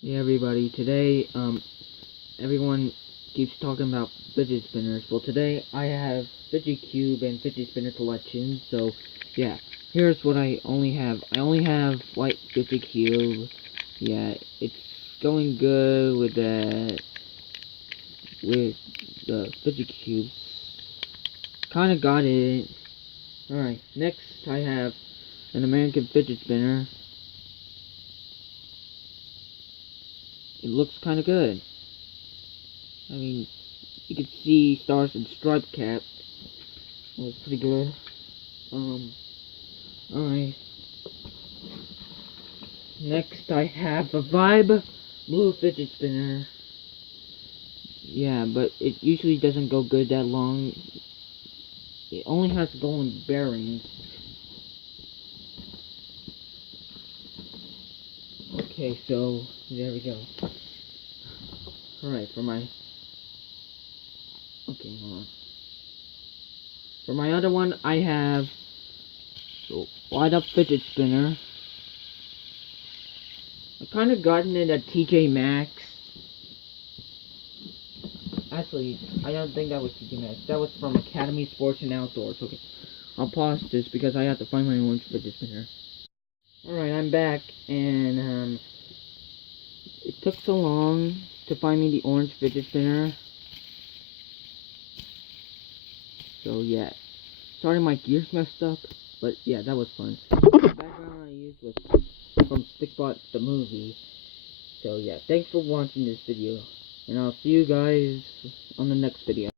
Yeah, everybody, today, everyone keeps talking about fidget spinners. Well, today I have fidget cube and fidget spinner collection, so, yeah, here's what I only have. I only have white fidget cube. Yeah, it's going good with the fidget cubes. Kinda got it. Alright, next I have an American fidget spinner. It looks kinda good. I mean, you can see stars and stripe cap. It was pretty good. Alright. Next I have a Vibe blue fidget spinner. Yeah, but it usually doesn't go good that long. It only has golden bearings. Okay, so there we go. Alright, okay, hold on. For my other one, I have light up fidget spinner. I kind of gotten it at TJ Maxx. Actually, I don't think that was TJ Maxx. That was from Academy Sports and Outdoors. Okay, I'll pause this because I have to find my orange fidget spinner. Alright, I'm back, and it took so long to find me the orange fidget spinner. So yeah, sorry my gears messed up, but yeah, that was fun. The background I used was from Stickbot the movie. So yeah, thanks for watching this video, and I'll see you guys on the next video.